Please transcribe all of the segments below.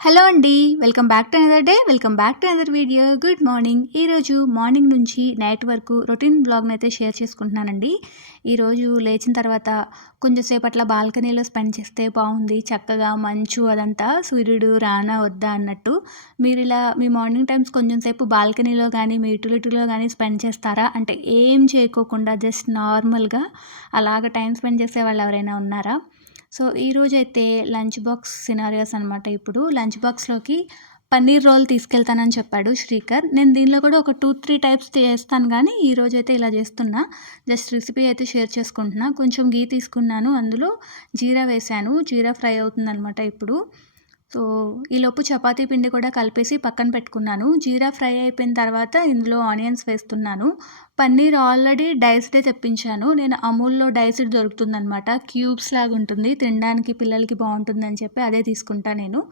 Hello అండి. Welcome back to another day. Welcome back to another video. Good morning. ఈరోజు morning నుంచి night వరకు routine బ్లాగ్‌ని అయితే share చేసుకుంటున్నానండి. ఈరోజు లేచిన తర్వాత కొంచెం సేపు అట్లా బాల్కనీలో స్పెండ్ చేస్తే బాగుంది. చక్కగా మంచు అదంతా సూర్యుడు రానా వద్దా అన్నట్టు. మీరు ఇలా మీ మార్నింగ్ టైమ్స్ కొంచెం సేపు బాల్కనీలో కానీ, మీ యుటిలిటీలో కానీ స్పెండ్ చేస్తారా? అంటే ఏం చేయకోకుండా జస్ట్ నార్మల్‌గా అలాగ టైం స్పెండ్ చేసేవాళ్ళు ఎవరైనా ఉన్నారా? సో, ఈరోజైతే లంచ్ బాక్స్ సినారియోస్ అనమాట. ఇప్పుడు లంచ్ బాక్స్‌లోకి పన్నీర్ రోల్ తీసుకెళ్తానని చెప్పాడు శ్రీకర్. నేను దీనిలో కూడా ఒక 2, 3 టైప్స్ చేస్తాను గానీ, ఈరోజైతే ఇలా చేస్తున్నా. జస్ట్ రెసిపీ అయితే షేర్ చేసుకుంటున్నా. కొంచెం ఘీ తీసుకున్నాను. అందులో జీరా వేశాను. జీరా ఫ్రై అవుతుందనమాట ఇప్పుడు. సో, ఈలోపు చపాతీ పిండి కూడా కలిపేసి పక్కన పెట్టుకున్నాను. జీరా ఫ్రై అయిపోయిన తర్వాత ఇందులో ఆనియన్స్ వేస్తున్నాను. పన్నీర్ ఆల్రెడీ డైస్డే తెప్పించాను. నేను అమూల్‌లో డైస్డ్ దొరుకుతుందనమాట. క్యూబ్స్ లాగా ఉంటుంది. తినడానికి పిల్లలకి బావుంటుందని చెప్పి అదే తీసుకుంటా నేను.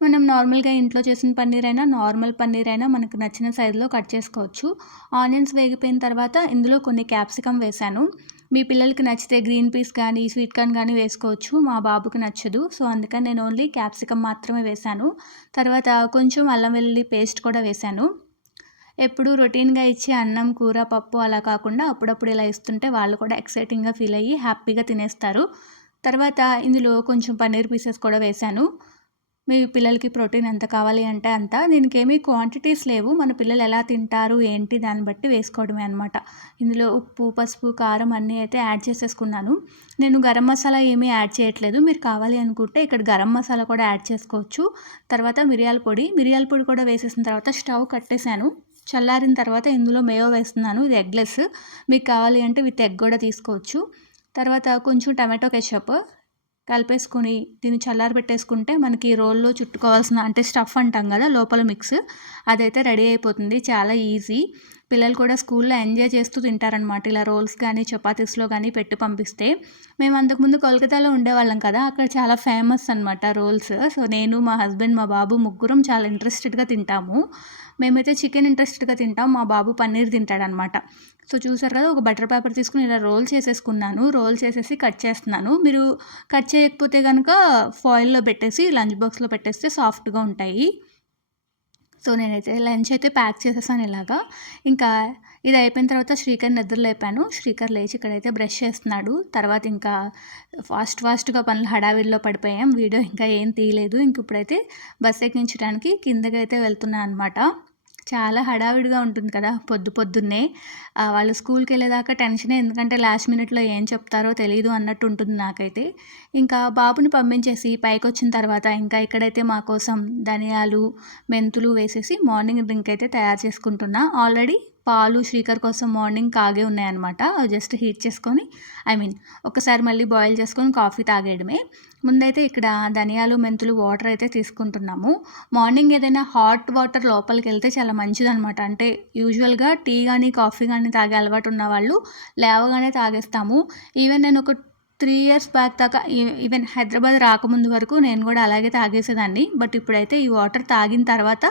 మనం నార్మల్‌గా ఇంట్లో చేసిన పన్నీర్ అయినా, నార్మల్ పన్నీర్ అయినా మనకు నచ్చిన సైజులో కట్ చేసుకోవచ్చు. ఆనియన్స్ వేగిపోయిన తర్వాత ఇందులో కొన్ని క్యాప్సికమ్ వేశాను. మీ పిల్లలకి నచ్చితే గ్రీన్ పీస్ కానీ, స్వీట్ కార్న్ కానీ వేసుకోవచ్చు. మా బాబుకి నచ్చదు. సో, అందుకని నేను ఓన్లీ క్యాప్సికమ్ మాత్రమే వేశాను. తర్వాత కొంచెం అల్లం వెల్లుల్లి పేస్ట్ కూడా వేశాను. ఎప్పుడు రొటీన్‌గా ఇచ్చే అన్నం, కూర, పప్పు అలా కాకుండా అప్పుడప్పుడు ఇలా ఇస్తుంటే వాళ్ళు కూడా ఎక్సైటింగ్‌గా ఫీల్ అయ్యి హ్యాపీగా తినేస్తారు. తర్వాత ఇందులో కొంచెం పన్నీర్ పీసెస్ కూడా వేశాను. మీ పిల్లలకి ప్రోటీన్ ఎంత కావాలి అంటే అంత. దీనికేమీ క్వాంటిటీస్ లేవు. మన పిల్లలు ఎలా తింటారు, ఏంటి దాన్ని బట్టి వేసుకోవడమే అనమాట. ఇందులో ఉప్పు, పసుపు, కారం అన్నీ అయితే యాడ్ చేసేసుకున్నాను. నేను గరం మసాలా ఏమీ యాడ్ చేయట్లేదు. మీరు కావాలి అనుకుంటే ఇక్కడ గరం మసాలా కూడా యాడ్ చేసుకోవచ్చు. తర్వాత మిరియాల పొడి కూడా వేసేసిన తర్వాత స్టవ్ కట్టేశాను. చల్లారిన తర్వాత ఇందులో మేయో వేస్తున్నాను. ఇది ఎగ్‌లెస్. మీకు కావాలి అంటే విత్ ఎగ్ కూడా తీసుకోవచ్చు. తర్వాత కొంచెం టమాటో కెచప్ కలిపేసుకొని దీన్ని చల్లారబెట్టేసుకుంటే మనకి రోల్లో చుట్టుకోవాల్సిన అంటే స్టఫ్ అంటాం కదా లోపల మిక్స్ అదైతే రెడీ అయిపోతుంది. చాలా ఈజీ. పిల్లలు కూడా స్కూల్లో ఎంజాయ్ చేస్తూ తింటారనమాట. ఇలా రోల్స్ కానీ చపాతీస్లో కానీ పెట్టి పంపిస్తే. మేము అంతకుముందు కోల్కతాలో ఉండేవాళ్ళం కదా, అక్కడ చాలా ఫేమస్ అనమాట రోల్స్. సో, నేను మా హస్బెండ్ మా బాబు ముగ్గురం చాలా ఇంట్రెస్టెడ్గా తింటాము. మేమైతే చికెన్ ఇంట్రెస్టెడ్గా తింటాం. మా బాబు పన్నీర్ తింటాడనమాట. సో, చూసారు కదా, ఒక బటర్ పేపర్ తీసుకుని ఇలా రోల్ చేసేసుకున్నాను. రోల్ చేసేసి కట్ చేస్తున్నాను. మీరు కట్ చేయకపోతే కనుక ఫాయిల్‌లో పెట్టేసి లంచ్ బాక్స్‌లో పెట్టేస్తే సాఫ్ట్‌గా ఉంటాయి. సో, నేనైతే లంచ్ అయితే ప్యాక్ చేసేసాను ఇలాగా. ఇంకా ఇది అయిపోయిన తర్వాత శ్రీకర్‌ని నిద్ర లేపాను. శ్రీకర్ లేచి ఇక్కడైతే బ్రష్ చేస్తున్నాడు. తర్వాత ఇంకా ఫాస్ట్‌గా పనులు హడావిడిలో పడిపోయాం. వీడియో ఇంకా ఏం తీయలేదు. ఇంక ఇప్పుడైతే బస్ ఎక్కించడానికి కిందకైతే వెళ్తున్నా అనమాట. చాలా హడావిడిగా ఉంటుంది కదా పొద్దున్నే. వాళ్ళు స్కూల్‌కెళ్ళేదాకా టెన్షనే. ఎందుకంటే లాస్ట్ మినిట్‌లో ఏం చెప్తారో తెలీదు అన్నట్టు ఉంటుంది నాకైతే. ఇంకా బాబుని పంపించేసి పైకొచ్చిన తర్వాత ఇంకా ఇక్కడైతే మా కోసం ధనియాలు, మెంతులు వేసేసి మార్నింగ్ డ్రింక్ అయితే తయారు చేసుకుంటున్నా. ఆల్రెడీ పాలు శ్రీకర్ కోసం మార్నింగ్ కాగే ఉన్నాయన్నమాట. అవి జస్ట్ హీట్ చేసుకొని ఒకసారి మళ్ళీ బాయిల్ చేసుకొని కాఫీ తాగేయడమే. ముందైతే ఇక్కడ ధనియాలు, మెంతులు వాటర్ అయితే తీసుకుంటున్నాము. మార్నింగ్ ఏదైనా హాట్ వాటర్ లోపలికెళ్తే చాలా మంచిదనమాట. అంటే యూజువల్‌గా టీ గానీ, కాఫీ గానీ తాగే అలవాటు ఉన్నవాళ్ళు లేవగానే తాగేస్తాము. ఈవెన్ నేను ఒక 3 ఇయర్స్ బ్యాక్ దాకా ఈవెన్ హైదరాబాద్ రాకముందు వరకు నేను కూడా అలాగే తాగేసేదాన్ని. బట్ ఇప్పుడైతే ఈ వాటర్ తాగిన తర్వాత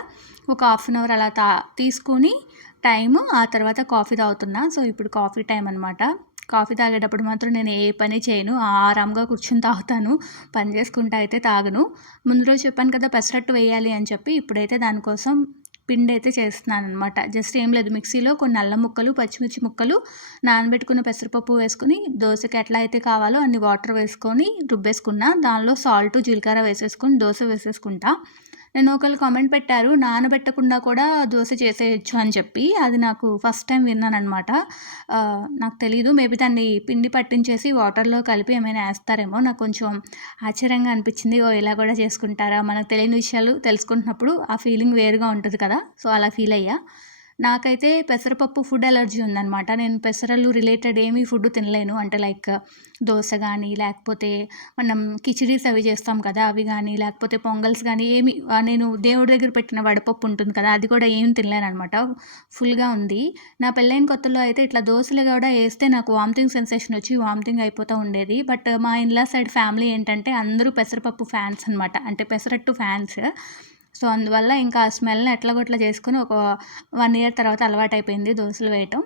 ఒక హాఫ్ అన్ అవర్ అలా తీసుకొని టైము ఆ తర్వాత కాఫీ తాగుతున్నా. సో, ఇప్పుడు కాఫీ టైం అనమాట. కాఫీ తాగేటప్పుడు మాత్రం నేను ఏ పని చేయను. ఆరాంగా కూర్చొని తాగుతాను. పని చేసుకుంటా అయితే తాగను. ముందు రోజు చెప్పాను కదా పెసరట్టు వేయాలి అని చెప్పి, ఇప్పుడైతే దానికోసం పిండైతే చేస్తున్నాననమాట. జస్ట్ ఏం లేదు, మిక్సీలో కొన్ని అల్లం ముక్కలు, పచ్చిమిర్చి ముక్కలు, నానబెట్టుకున్న పెసరపప్పు వేసుకొని దోసకి ఎట్లా అయితే కావాలో అన్ని వాటర్ వేసుకొని రుబ్బేసుకున్నా. దానిలో సాల్టు, జీలకర్ర వేసేసుకొని దోస వేసేసుకుంటా. నేను ఒకళ్ళు కామెంట్ పెట్టారు నానబెట్టకుండా కూడా దోస చేసేయొచ్చు అని చెప్పి. అది నాకు ఫస్ట్ టైం విన్నాననమాట. నాకు తెలీదు. మేబీ దాన్ని పిండి పట్టించేసి వాటర్‌లో కలిపి ఏమైనా ఏస్తారేమో. నాకు కొంచెం ఆశ్చర్యంగా అనిపించింది. ఓహ్! ఇలా కూడా చేసుకుంటారా? మనకు తెలియని విషయాలు తెలుసుకుంటున్నప్పుడు ఆ ఫీలింగ్ వేరుగా ఉంటది కదా! సో, అలా ఫీల్ అయ్యా. నాకైతే పెసరపప్పు ఫుడ్ అలర్జీ ఉందనమాట. నేను పెసరలు రిలేటెడ్ ఏమీ ఫుడ్ తినలేను. అంటే లైక్ దోస గానీ, లేకపోతే మనం కిచిడీస్ అవి చేస్తాం కదా, అవి గానీ, లేకపోతే పొంగల్స్ గానీ ఏమి నేను దేవుడి దగ్గర పెట్టిన వడపప్పు ఉంటుంది కదా, అది కూడా ఏం తినలేననమాట. ఫుల్‌గా ఉంది. నా పెళ్ళైన కొత్తలో అయితే ఇట్లా దోసలు కూడా ఏస్తే నాకు వామిటింగ్ సెన్సేషన్ వచ్చి వామిటింగ్ అయిపోతా ఉండేది. బట్ మా ఇన్‌లా సైడ్ ఫ్యామిలీ ఏంటంటే అందరూ పెసరపప్పు ఫ్యాన్స్ అనమాట. అంటే పెసరట్టు ఫ్యాన్స్. సో, అందువల్ల ఇంకా ఆ స్మెల్‌ని ఎట్లాగొట్లా చేసుకొని ఒక 1 ఇయర్ తర్వాత అలవాటయిపోయింది దోసలు వేయటం.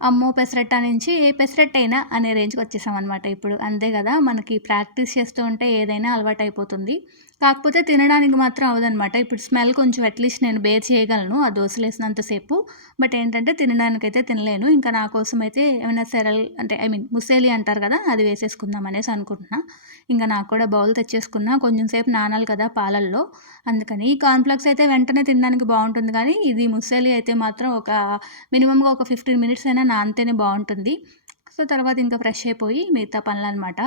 అమ్మో! పెసరట్టా నుంచి ఏ పెసరట్టయినా అనే రేంజ్‌కి వచ్చేసామనమాట ఇప్పుడు. అంతే గదా! మనకి ప్రాక్టీస్ చేస్తూ ఉంటే ఏదైనా అలవాటయిపోతుంది. కాకపోతే తినడానికి మాత్రం అవ్వదనమాట. ఇప్పుడు స్మెల్ కొంచెం అట్‌లీస్ట్ నేను బేర్ చేయగలను ఆ దోసలేసినంత సేపు. బట్ ఏంటంటే తినడానికైతే తినలేను. ఇంకా నా కోసమైతే ఏమైనా సెరల్ అంటే ముస్సెలి అంటారు కదా! అది వేసేసుకుందాం అనేసి అనుకుంటున్నా. ఇంకా నాకు కూడా బౌల్ తెచ్చేసుకున్నా. కొంచెం సేపు నానాలి కదా పాలల్లో. అందుకని ఈ కార్న్‌ఫ్లెక్స్ అయితే వెంటనే తినడానికి బావుంటుంది కానీ, ఇది ముస్సెలి అయితే మాత్రం మినిమమ్‌గా ఒక 15 మినిట్స్ అయినా నానితేనే బావుంటుంది. సో, తర్వాత ఇంకా ఫ్రెష్ అయిపోయి మిగతా పనులనమాట.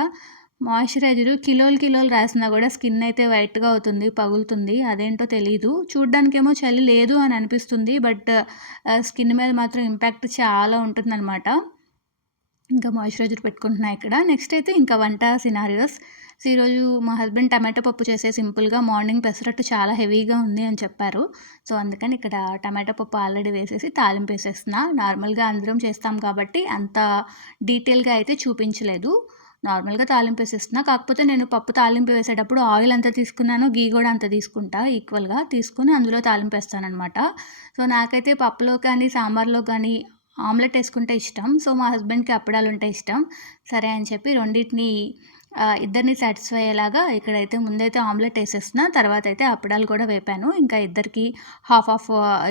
మాయిశ్చరైజరు కిలోలు రాసినా కూడా స్కిన్ అయితే వైట్‌గా అవుతుంది, పగులుతుంది. అదేంటో తెలీదు. చూడ్డానికేమో చలి లేదు అని అనిపిస్తుంది. బట్ స్కిన్ మీద మాత్రం ఇంపాక్ట్ చాలా ఉంటుందనమాట. ఇంకా మాయిశ్చరైజర్ పెట్టుకుంటున్నా ఇక్కడ. నెక్స్ట్ అయితే ఇంకా వంట సినారియోస్. సో, ఈరోజు మా హస్బెండ్ టమాటో పప్పు చేసే సింపుల్‌గా మార్నింగ్ పెసరట్టు చాలా హెవీగా ఉంది అని చెప్పారు. సో, అందుకని ఇక్కడ టమాటో పప్పు ఆల్రెడీ వేసేసి తాలింపేసేస్తున్నా. నార్మల్‌గా అందరం చేస్తాం కాబట్టి అంత డీటెయిల్‌గా అయితే చూపించలేదు. నార్మల్‌గా తాలింపేసేస్తున్నా. కాకపోతే నేను పప్పు తాలింపు వేసేటప్పుడు ఆయిల్ ఎంత తీసుకున్నానో గీ కూడా అంత తీసుకుంటా ఈక్వల్‌గా. తీసుకొని అందులో తాలింపేస్తాననమాట. సో, నాకైతే పప్పులో కానీ, సాంబార్‌లో కానీ ఆమ్లెట్ ఏసుకుంటే ఇష్టం. సో, మా హస్బెండ్‌కి అప్పడాలుంటే ఇష్టం. సరే అని చెప్పి రెండిటిని ఇద్దరిని సాటిస్ఫై అయ్యేలాగా ఇక్కడైతే ముందైతే ఆమ్లెట్ ఏసేస్తున్నా. తర్వాతైతే అప్పడాలు కూడా వేపాను. ఇంకా ఇద్దరికి హాఫ్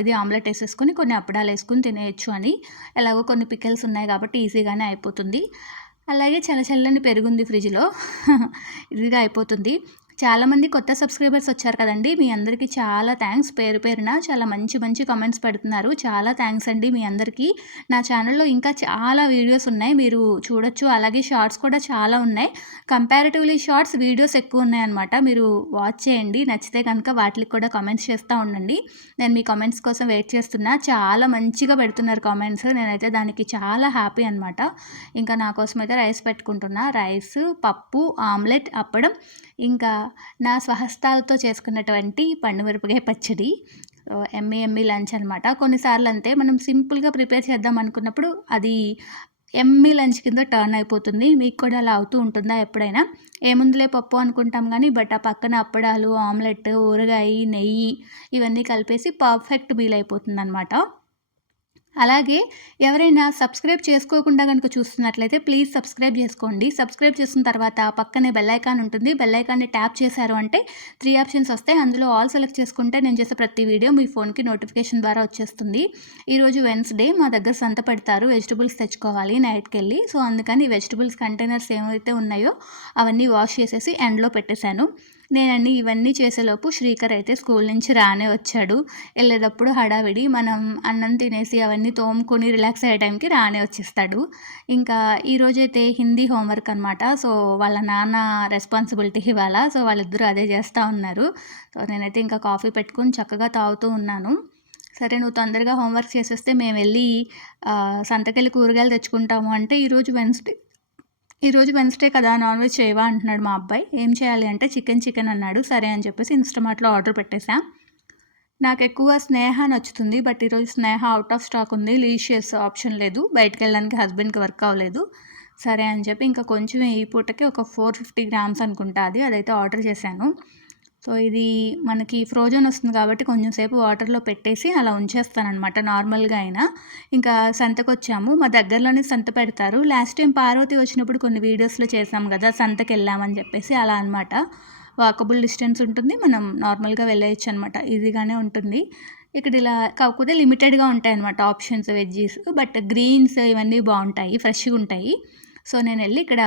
ఇది ఆమ్లెట్ ఏసేసుకొని కొన్ని అప్పడాలేసుకొని తినేయొచ్చు అని. ఎలాగో కొన్ని పికిల్స్ ఉన్నాయి కాబట్టి ఈజీగానే అయిపోతుంది. అలాగే చల్లని పెరుగుంది ఫ్రిడ్జ్‌లో. ఈజీగా అయిపోతుంది. చాలామంది కొత్త సబ్స్క్రైబర్స్ వచ్చారు కదండీ! మీ అందరికీ చాలా థ్యాంక్స్. పేరు పేరున చాలా మంచి కామెంట్స్ పెడుతున్నారు. చాలా థ్యాంక్స్ అండి మీ అందరికీ. నా ఛానల్‌లో ఇంకా చాలా వీడియోస్ ఉన్నాయి. మీరు చూడొచ్చు. అలాగే షార్ట్స్ కూడా చాలా ఉన్నాయి. కంపారిటివ్‌లీ షార్ట్స్, వీడియోస్ ఎక్కువున్నాయన్నమాట. మీరు వాచ్ చేయండి. నచ్చితే కనుక వాటిలికి కూడా కామెంట్స్ చేస్తా ఉండండి. నేను మీ కామెంట్స్ కోసం వెయిట్ చేస్తున్నా. చాలా మంచిగా పెడుతున్నారు కామెంట్స్. నేనైతే దానికి చాలా హ్యాపీ అనమాట. ఇంకా నా కోసమైతే రైస్ పెట్టుకుంటున్నా. రైసు, పప్పు, ఆమ్లెట్, అప్పడం, ఇంకా నా స్వహస్తాలతో చేసుకున్నటువంటి పండు మిరపకాయ పచ్చడి. యమ్మీ లంచ్ అనమాట. కొన్నిసార్లు అంతే మనం సింపుల్‌గా ప్రిపేర్ చేద్దాం అనుకున్నప్పుడు అది యమ్మీ లంచ్ కింద టర్న్ అయిపోతుంది. మీకు కూడా అలా అవుతూ ఉంటుందా ఎప్పుడైనా? ఏముందిలే పప్పు అనుకుంటాం గానీ, బట్ ఆ పక్కన అప్పడాలు, ఆమ్లెట్, ఊరగాయ, నెయ్యి ఇవన్నీ కలిపేసి పర్ఫెక్ట్ మీల్ అయిపోతుందనమాట. అలాగే ఎవరైనా సబ్స్క్రైబ్ చేసుకోకుండా గనుక చూస్తున్నట్లయితే ప్లీజ్ సబ్స్క్రైబ్ చేసుకోండి. సబ్స్క్రైబ్ చేసిన తర్వాత పక్కనే బెల్ ఐకాన్ ఉంటుంది. బెల్ ఐకాన్‌ని ట్యాప్ చేశారు అంటే 3 ఆప్షన్స్ వస్తాయి. అందులో ఆల్ సెలెక్ట్ చేసుకుంటే నేను చేసే ప్రతి వీడియో మీ ఫోన్‌కి నోటిఫికేషన్ ద్వారా వచ్చేస్తుంది. ఈరోజు వెన్స్‌డే మా దగ్గర సంత పెడతారు. వెజిటబుల్స్ తెచ్చుకోవాలి నైట్‌కెళ్ళి. సో, అందుకని వెజిటబుల్స్ కంటైనర్స్ ఏవైతే ఉన్నాయో అవన్నీ వాష్ చేసేసి ఎండలో పెట్టేశాను. ఇవన్నీ చేసేలోపు శ్రీకర్ అయితే స్కూల్ నుంచి రానే వచ్చాడు. వెళ్ళేటప్పుడు హడావిడి. మనం అన్నం తినేసి అవన్నీ తోముకొని రిలాక్స్ అయ్యే టైంకి రానే వచ్చేస్తాడు. ఇంకా ఈరోజైతే హిందీ హోంవర్క్ అనమాట. సో, వాళ్ళ నాన్న రెస్పాన్సిబిలిటీ ఇవాళ. సో, వాళ్ళిద్దరూ అదే చేస్తూ ఉన్నారు. సో, నేనైతే ఇంకా కాఫీ పెట్టుకొని చక్కగా తాగుతూ ఉన్నాను. సరే నువ్వు తొందరగా హోంవర్క్ చేసేస్తే మేమెళ్ళి సంతకెళ్ళి కూరగాయలు తెచ్చుకుంటాము అంటే, ఈరోజు వెన్స్‌డే కదా! నాన్ వెజ్ చేయవా అంటున్నాడు మా అబ్బాయి. ఏం చేయాలి అంటే చికెన్ అన్నాడు. సరే అని చెప్పేసి ఇన్‌స్టామార్ట్‌లో ఆర్డర్ పెట్టేసా. నాకెక్కువ స్నేహ నచ్చుతుంది. బట్ ఈరోజు స్నేహ ఔట్ ఆఫ్ స్టాక్ ఉంది. లీషియస్ ఆప్షన్ లేదు. బయటికెళ్ళడానికి హస్బెండ్‌కి వర్క్ అవ్వలేదు. సరే అని చెప్పి ఇంకా కొంచెం ఈ పూటకి ఒక 450 గ్రామ్స్ అనుకుంటా అదైతే ఆర్డర్ చేశాను. సో, ఇది మనకి ఫ్రోజన్ వస్తుంది కాబట్టి కొంచెం సేపు వాటర్‌లో పెట్టేసి అలా ఉంచేస్తాననమాట నార్మల్‌గా అయినా. ఇంకా సంతకొచ్చాము. మా దగ్గరలోనే సంత పెడతారు. లాస్ట్ టైం పార్వతి వచ్చినప్పుడు కొన్ని వీడియోస్‌లో చేసాం గదా! సంతకెళ్ళామని చెప్పేసి అలా అనమాట. వాకబుల్ డిస్టెన్స్ ఉంటుంది. మనం నార్మల్‌గా వెళ్ళేయొచ్చనమాట. ఈజీగానే ఉంటుంది. ఇక్కడ ఇలా కాకపోతే లిమిటెడ్‌గా ఉంటాయన్నమాట ఆప్షన్స్ వెజ్జీస్. బట్ గ్రీన్స్ ఇవన్నీ బావుంటాయి. ఫ్రెష్‌గుంటాయి. సో, నేనెళ్ళి ఇక్కడ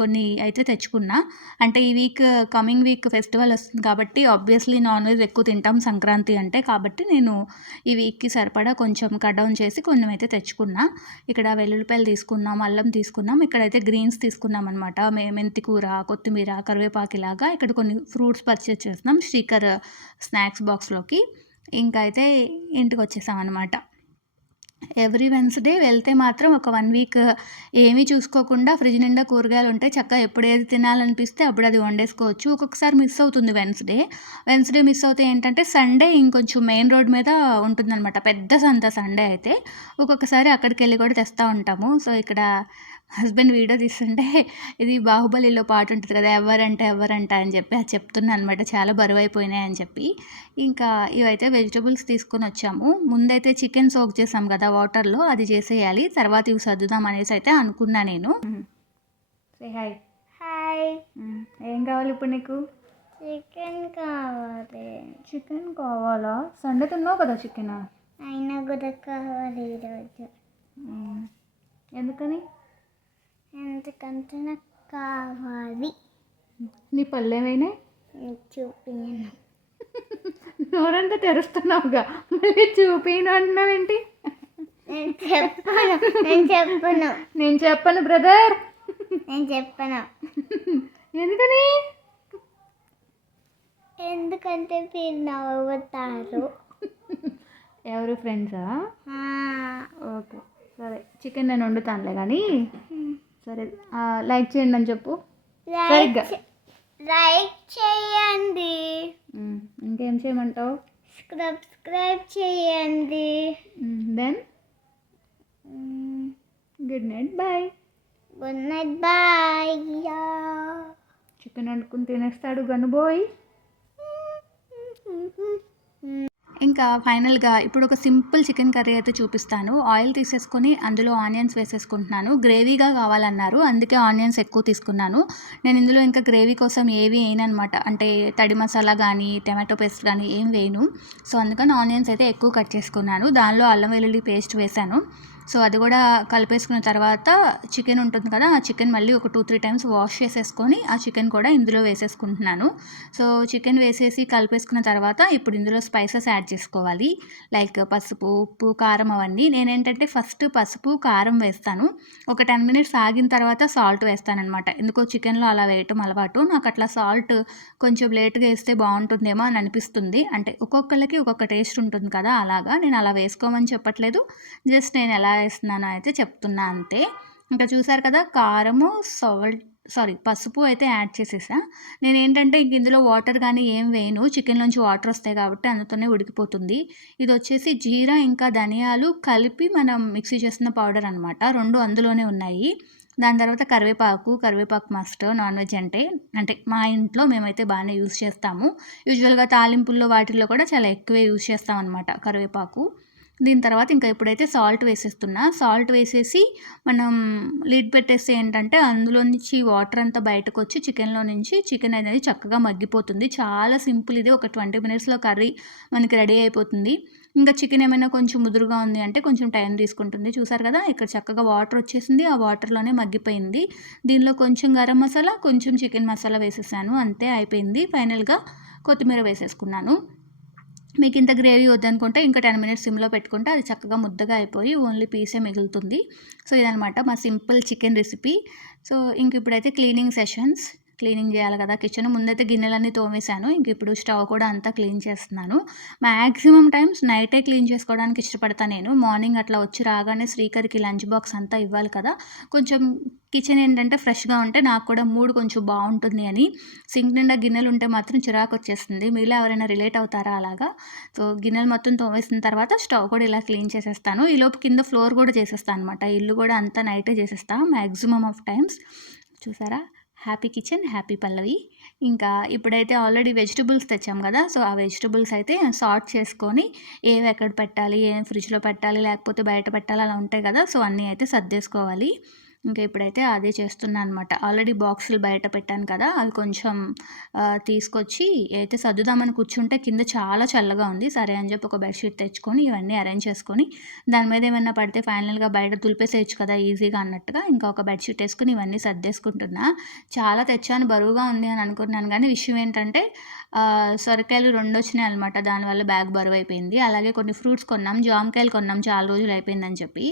కొన్ని అయితే తెచ్చుకున్నా. అంటే ఈ కమింగ్ వీక్ ఫెస్టివల్ వస్తుంది కాబట్టి ఆబ్వియస్లీ నాన్ వెజ్ ఎక్కువ తింటాం సంక్రాంతి అంటే. కాబట్టి నేను ఈ వీక్‌కి సరిపడా కొంచెం కట్ డౌన్ చేసి కొంచెమైతే తెచ్చుకున్నా. ఇక్కడ వెల్లుల్లిపాయలు తీసుకున్నాం, అల్లం తీసుకున్నాం. ఇక్కడైతే గ్రీన్స్ తీసుకున్నామనమాట. మెంతి కూర, కొత్తిమీర, కరివేపాకు ఇలాగా. ఇక్కడ కొన్ని ఫ్రూట్స్ పర్చేస్ చేస్తున్నాం శ్రీకర్ స్నాక్స్ బాక్స్‌లోకి. ఇంకా అయితే ఇంటికొచ్చేసామనమాట. ఎవ్రీ వెన్స్‌డే వెళ్తే మాత్రం ఒక 1 వీక్ ఏమీ చూసుకోకుండా ఫ్రిడ్జ్ నిండా కూరగాయలుంటాయి. చక్కగా ఎప్పుడు ఏది తినాలనిపిస్తే అప్పుడు అది వండేసుకోవచ్చు. ఒక్కొక్కసారి మిస్ అవుతుంది వెన్స్‌డే మిస్ అవుతే ఏంటంటే సండే ఇంకొంచెం మెయిన్ రోడ్ మీద ఉంటుందనమాట. పెద్ద సంత సండే అయితే. ఒక్కొక్కసారి అక్కడికెళ్ళి కూడా తెస్తా ఉంటాము. సో, ఇక్కడ హస్బెండ్ వీడియో తీస్తుంటే ఇది 'బాహుబలిలో' పాటుంటది కదా! ఎవ్వరంట అని చెప్పి అది చెప్తున్నా అనమాట. చాలా బరువైపోయినాయని చెప్పి. ఇంకా ఇవైతే వెజిటబుల్స్ తీసుకొనొచ్చాము. ముందైతే చికెన్ సోక్ చేసాం కదా వాటర్‌లో అది చేసేయాలి. తర్వాత ఇవి సర్దుదాం అనేసి అయితే అనుకున్నా నేను. Say hi. హాయ్. ఏం కావాలి ఇప్పుడు నీకు? చికెన్ కావాలి. చికెన్ కావాలా? సండే తిన్నావు కదా చికెన్. అయినా కూడా కావాలి ఈరోజు. ఎందుకని? ఎందుకంటే నాకు కావాలి. నీ పళ్ళు ఏమైనా చూపించను. నోరంతా తెరుస్తున్నావుగా, మళ్ళీ చూపిను అంటున్నావేంటి? నేను చెప్పను బ్రదర్. ఎందుకని? ఎందుకంటే మీరు నవ్వుతారు. ఎవరు ఫ్రెండ్సా? ఓకే సరే, చికెన్ నేను వండుతానులే కానీ. సరే లైక్ చేయండి అని చెప్పు. సరిగ్గా లైక్ చేయండి. ఇంకేం చేయమంటావు? సబ్స్క్రైబ్ చేయండి. Then good night, bye. Good night, bye. Chicken వండుకుని తినేస్తాడు గనుబోయ్. ఇంకా ఫైనల్గా ఇప్పుడు ఒక సింపుల్ చికెన్ కర్రీ అయితే చూపిస్తాను. ఆయిల్ తీసేసుకొని అందులో ఆనియన్స్ వేసేసుకుంటున్నాను. గ్రేవీగా కావాలన్నారు, అందుకే ఆనియన్స్ ఎక్కువ తీసుకున్నాను. నేను ఇందులో ఇంకా గ్రేవీ కోసం ఏవి వేయనమాట, అంటే తడి మసాలా కానీ టమాటో పేస్ట్ కానీ ఏం వేయను. సో అందుకని ఆనియన్స్ అయితే ఎక్కువ కట్ చేసుకున్నాను. దానిలో అల్లం వెల్లుల్లి పేస్ట్ వేసాను. సో అది కూడా కలిపేసుకున్న తర్వాత చికెన్ ఉంటుంది కదా, ఆ చికెన్ మళ్ళీ ఒక 2-3 టైమ్స్ వాష్ చేసేసుకొని ఆ చికెన్ కూడా ఇందులో వేసేసుకుంటున్నాను. సో చికెన్ వేసేసి కలిపేసుకున్న తర్వాత ఇప్పుడు ఇందులో స్పైసెస్ యాడ్ చేసుకోవాలి. లైక్ పసుపు, ఉప్పు, కారం అవన్నీ. నేనేంటంటే ఫస్ట్ పసుపు కారం వేస్తాను, ఒక 10 మినిట్స్ ఆగిన తర్వాత సాల్ట్ వేస్తానమాట. ఎందుకో చికెన్లో అలా వేయటం అలవాటు నాకు. అట్లా సాల్ట్ కొంచెం లేట్గా వేస్తే బాగుంటుందేమో అని అనిపిస్తుంది. అంటే ఒక్కొక్కరికి ఒక్కొక్క టేస్ట్ ఉంటుంది కదా, అలాగా నేను అలా వేసుకోమని చెప్పట్లేదు, జస్ట్ నేను ఎలా వేస్తున్నానో అయితే చెప్తున్నా అంతే. ఇంకా చూసారు కదా, కారము పసుపు అయితే యాడ్ చేసేసా. నేను ఏంటంటే ఇందులో వాటర్ కానీ ఏం వేయను, చికెన్లోంచి వాటర్ వస్తాయి కాబట్టి అందుతోనే ఉడికిపోతుంది. ఇది వచ్చేసి జీరా ఇంకా ధనియాలు కలిపి మనం మిక్సీ చేసిన పౌడర్ అనమాట, రెండు అందులోనే ఉన్నాయి. దాని తర్వాత కరివేపాకు మస్ట్ నాన్ వెజ్ అంటే మా ఇంట్లో మేమైతే బాగానే యూజ్ చేస్తాము. యూజువల్గా తాలింపుల్లో వాటిల్లో కూడా చాలా ఎక్కువే యూజ్ చేస్తాం అనమాట కరివేపాకు. దీని తర్వాత ఇంకా ఇప్పుడైతే సాల్ట్ వేసేస్తున్నా. సాల్ట్ వేసేసి మనం లిడ్ పెట్టేస్తే ఏంటంటే అందులో నుంచి వాటర్ అంతా బయటకు వచ్చి చికెన్లో నుంచి చికెన్ అనేది చక్కగా మగ్గిపోతుంది. చాలా సింపుల్ ఇది, ఒక 20 మినిట్స్లో కర్రీ మనకి రెడీ అయిపోతుంది. ఇంకా చికెన్ ఏమైనా కొంచెం ముదురుగా ఉంది అంటే కొంచెం టైం తీసుకుంటుంది. చూసారు కదా, ఇక్కడ చక్కగా వాటర్ వచ్చేసింది, ఆ వాటర్లోనే మగ్గిపోయింది. దీనిలో కొంచెం గరం మసాలా, కొంచెం చికెన్ మసాలా వేసేసాను, అంతే అయిపోయింది. ఫైనల్గా కొత్తిమీర వేసేసుకున్నాను. మీకు ఇంత గ్రేవీ వద్దనుకుంటే ఇంకా 10 మినిట్స్ సిమ్లో పెట్టుకుంటే అది చక్కగా ముద్దగా అయిపోయి ఓన్లీ పీసే మిగులుతుంది. సో ఇదనమాట మా సింపుల్ చికెన్ రెసిపీ. సో ఇంక ఇప్పుడైతే క్లీనింగ్ చేయాలి కదా కిచెన్. ముందైతే గిన్నెలన్నీ తోమేశాను, ఇంక ఇప్పుడు స్టవ్ కూడా అంతా క్లీన్ చేస్తున్నాను. మ్యాక్సిమం టైమ్స్ నైటే క్లీన్ చేసుకోవడానికి ఇష్టపడతాను నేను. మార్నింగ్ అట్లా వచ్చి రాగానే శ్రీకర్కి లంచ్ బాక్స్ అంతా ఇవ్వాలి కదా, కొంచెం కిచెన్ ఏంటంటే ఫ్రెష్గా ఉంటే నాకు కూడా మూడ్ కొంచెం బాగుంటుంది అని. సింక్ నిండా గిన్నెలు ఉంటే మాత్రం చిరాకు వచ్చేస్తుంది. మీలో ఎవరైనా రిలేట్ అవుతారా అలాగా? సో గిన్నెలు మొత్తం తోమేసిన తర్వాత స్టవ్ కూడా ఇలా క్లీన్ చేసేస్తాను. ఈలోపు కింద ఫ్లోర్ కూడా చేసేస్తాను అనమాట. ఇల్లు కూడా అంతా నైటే చేసేస్తాను మ్యాక్సిమం ఆఫ్ టైమ్స్. చూసారా, హ్యాపీ కిచెన్ హ్యాపీ పల్లవి. ఇంకా ఇప్పుడైతే ఆల్రెడీ వెజిటబుల్స్ తెచ్చాం కదా, సో ఆ వెజిటబుల్స్ అయితే సార్ట్ చేసుకొని ఏవి ఎక్కడ పెట్టాలి, ఏం ఫ్రిడ్జ్లో పెట్టాలి లేకపోతే బయట పెట్టాలి అలా ఉంటాయి కదా, సో అన్నీ అయితే సర్దేసుకోవాలి. ఇంకా ఇప్పుడైతే అదే చేస్తున్నాను అనమాట. ఆల్రెడీ బాక్సులు బయట పెట్టాను కదా, అవి కొంచెం తీసుకొచ్చి అయితే సర్దుదామని కూర్చుంటే కింద చాలా చల్లగా ఉంది. సరే అని చెప్పి ఒక బెడ్షీట్ తెచ్చుకొని ఇవన్నీ అరేంజ్ చేసుకొని దాని మీద ఏమైనా పడితే ఫైనల్గా బయట దులిపేసేయచ్చు కదా ఈజీగా అన్నట్టుగా ఇంకా ఒక బెడ్షీట్ వేసుకుని ఇవన్నీ సర్దేసుకుంటున్నా. చాలా తెచ్చాను, బరువుగా ఉంది అని అనుకుంటున్నాను, కానీ విషయం ఏంటంటే సొరకాయలు 2 వచ్చినాయి అనమాట, దానివల్ల బ్యాగ్ బరువు అయిపోయింది. అలాగే కొన్ని ఫ్రూట్స్ కొన్నాం, జామకాయలు కొన్నాం, చాలా రోజులు అయిపోయిందని చెప్పి.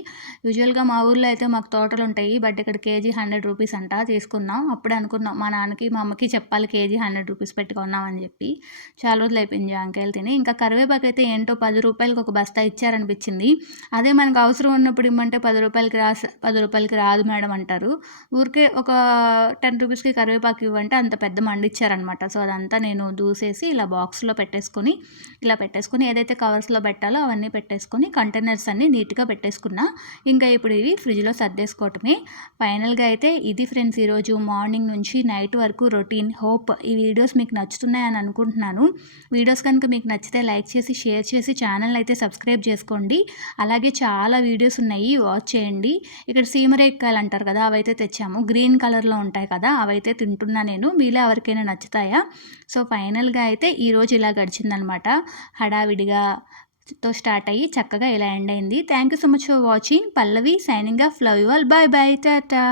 యూజువల్గా మా ఊర్లో అయితే మాకు తోటలు ఉంటాయి, బట్ ఇక్కడ కేజీ 100 రూపీస్ అంట. తీసుకున్నాం, అప్పుడే అనుకున్నాం మా నాన్నకి మా అమ్మకి చెప్పాలి కేజీ 100 రూపీస్ పెట్టుకున్నాం అని చెప్పి. చాలా రోజులు అయిపోయింది జామకాయలు తిని. ఇంకా కరివేపాకు అయితే ఏంటో 10 రూపాయలకి ఒక బస్తా ఇచ్చారనిపించింది. అదే మనకు అవసరం ఉన్నప్పుడు ఇమ్మంటే 10 రూపాయలకి రాదు మేడం అంటారు. ఊరికే ఒక 10 రూపీస్కి కరివేపాకు ఇవ్వంటే అంత పెద్ద మండిచ్చారనమాట. సో అదంతా నేను దూసేసి ఇలా బాక్స్లో పెట్టేసుకొని ఏదైతే కవర్స్లో పెట్టాలో అవన్నీ పెట్టేసుకొని కంటైనర్స్ అన్నీ నీట్గా పెట్టేసుకున్నా. ఇంకా ఇప్పుడు ఇవి ఫ్రిడ్జ్లో సర్దేసుకోవటమే. ఫైనల్గా అయితే ఇది ఫ్రెండ్స్ ఈరోజు మార్నింగ్ నుంచి నైట్ వరకు రొటీన్. హోప్ ఈ వీడియోస్ మీకు నచ్చుతున్నాయని అనుకుంటున్నాను. వీడియోస్ కనుక మీకు నచ్చితే లైక్ చేసి షేర్ చేసి ఛానల్ అయితే సబ్స్క్రైబ్ చేసుకోండి. అలాగే చాలా వీడియోస్ ఉన్నాయి, వాచ్ చేయండి. ఇక్కడ సీమరేకాయలు అంటారు కదా, అవైతే తెచ్చాము. గ్రీన్ కలర్లో ఉంటాయి కదా, అవైతే తింటున్నా నేను. మీలో ఎవరికైనా నచ్చుతాయా? సో ఫైనల్గా అయితే ఈరోజు ఇలా గడిచిందనమాట. హడావిడిగా స్టార్ట్ అయ్యి చక్కగా ఇలా ఎండ్ అయింది. Thank you so much for watching. Pallavi signing off. Love you all. By by. Tata.